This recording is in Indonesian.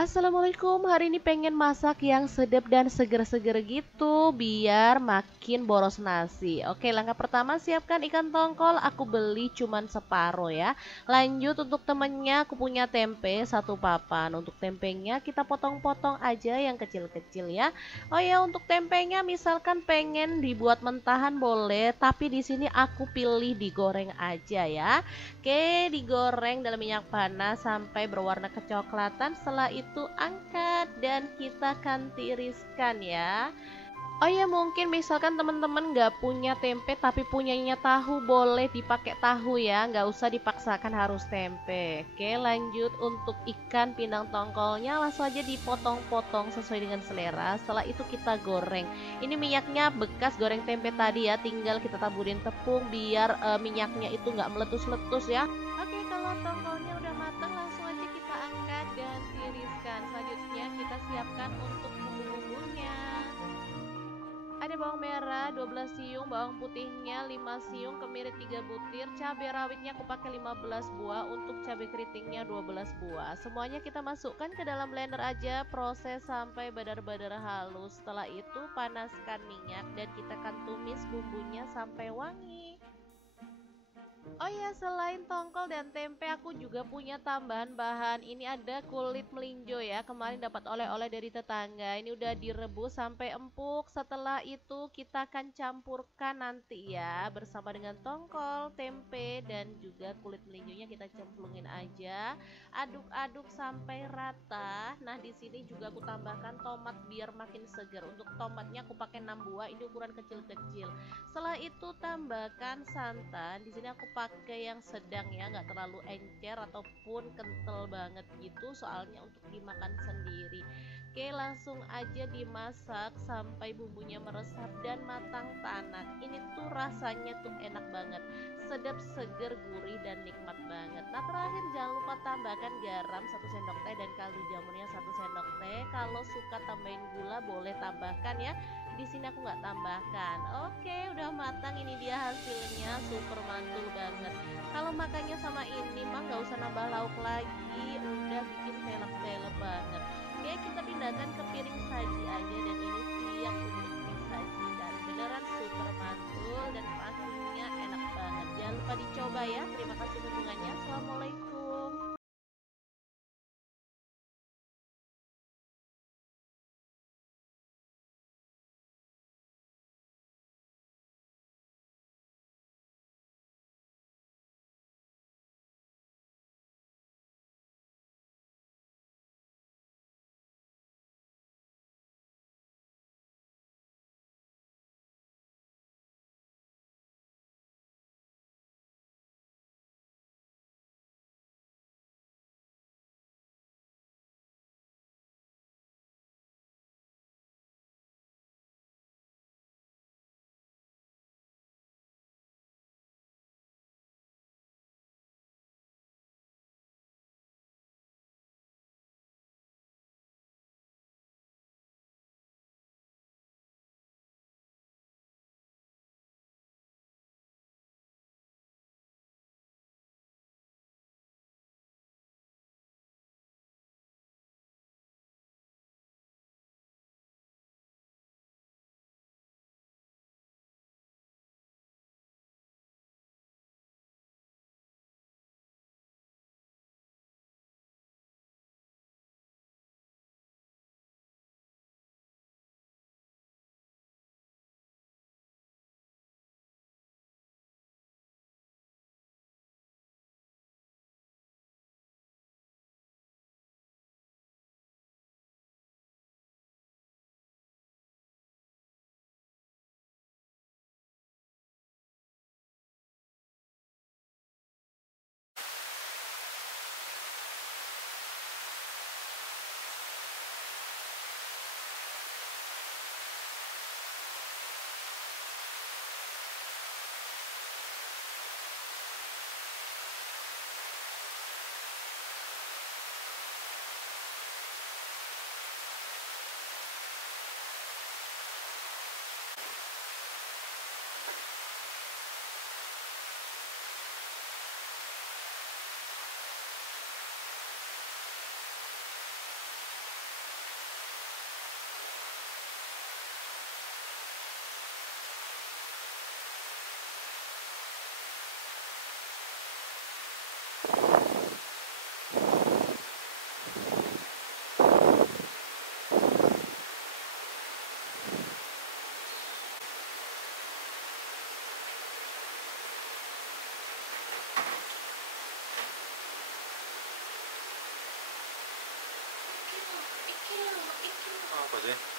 Assalamualaikum, hari ini pengen masak yang sedap dan seger-seger gitu biar makin boros nasi. Oke, langkah pertama siapkan ikan tongkol, aku beli cuman separuh ya. Lanjut untuk temennya aku punya tempe satu papan. Untuk tempenya kita potong-potong aja yang kecil-kecil ya. Oh ya, untuk tempenya misalkan pengen dibuat mentahan boleh, tapi di sini aku pilih digoreng aja ya. Oke, digoreng dalam minyak panas sampai berwarna kecoklatan. Setelah itu angkat dan kita akan tiriskan ya. Oh ya, mungkin misalkan teman-teman nggak punya tempe tapi punyanya tahu, boleh dipakai tahu ya, nggak usah dipaksakan harus tempe. Oke, lanjut untuk ikan pindang tongkolnya langsung aja dipotong-potong sesuai dengan selera. Setelah itu kita goreng. Ini minyaknya bekas goreng tempe tadi ya, tinggal kita taburin tepung biar minyaknya itu nggak meletus-letus ya. Oke, kalau tongkolnya udah matang langsung aja kita angkat dan tiriskan. Selanjutnya kita siapkan untuk bumbu-bumbunya. Ada bawang merah 12 siung, bawang putihnya 5 siung, kemiri 3 butir, cabai rawitnya aku pakai 15 buah, untuk cabai keritingnya 12 buah. Semuanya kita masukkan ke dalam blender aja, proses sampai badar-badar halus. Setelah itu panaskan minyak dan kita akan tumis bumbunya sampai wangi. Oh ya, selain tongkol dan tempe, aku juga punya tambahan bahan. Ini ada kulit melinjo ya. Kemarin dapat oleh-oleh dari tetangga. Ini udah direbus sampai empuk. Setelah itu kita akan campurkan nanti ya bersama dengan tongkol, tempe dan juga kulit melinjonya kita cemplungin aja. Aduk-aduk sampai rata. Nah, di sini juga aku tambahkan tomat biar makin segar. Untuk tomatnya aku pakai 6 buah. Ini ukuran kecil-kecil. Setelah itu tambahkan santan. Di sini aku pakai yang sedang ya, nggak terlalu encer ataupun kental banget gitu, soalnya untuk dimakan sendiri. Oke, langsung aja dimasak sampai bumbunya meresap dan matang tanak. Ini tuh rasanya tuh enak banget, sedap, seger, gurih dan nikmat banget. Nah, terakhir jangan lupa tambahkan garam 1 sendok teh dan kaldu jamurnya 1 sendok teh. Kalau suka tambahin gula boleh tambahkan ya. Di sini aku nggak tambahkan. Oke, udah matang, ini dia hasilnya, super mantul banget. Kalau makannya sama ini mah nggak usah nambah lauk lagi, udah bikin velep-velep banget. Oke, kita pindahkan ke piring saji aja dan ini siap untuk disajikan. Beneran super mantul dan pastinya enak banget. Jangan lupa dicoba ya. Terima kasih dukungannya. Assalamualaikum. sih.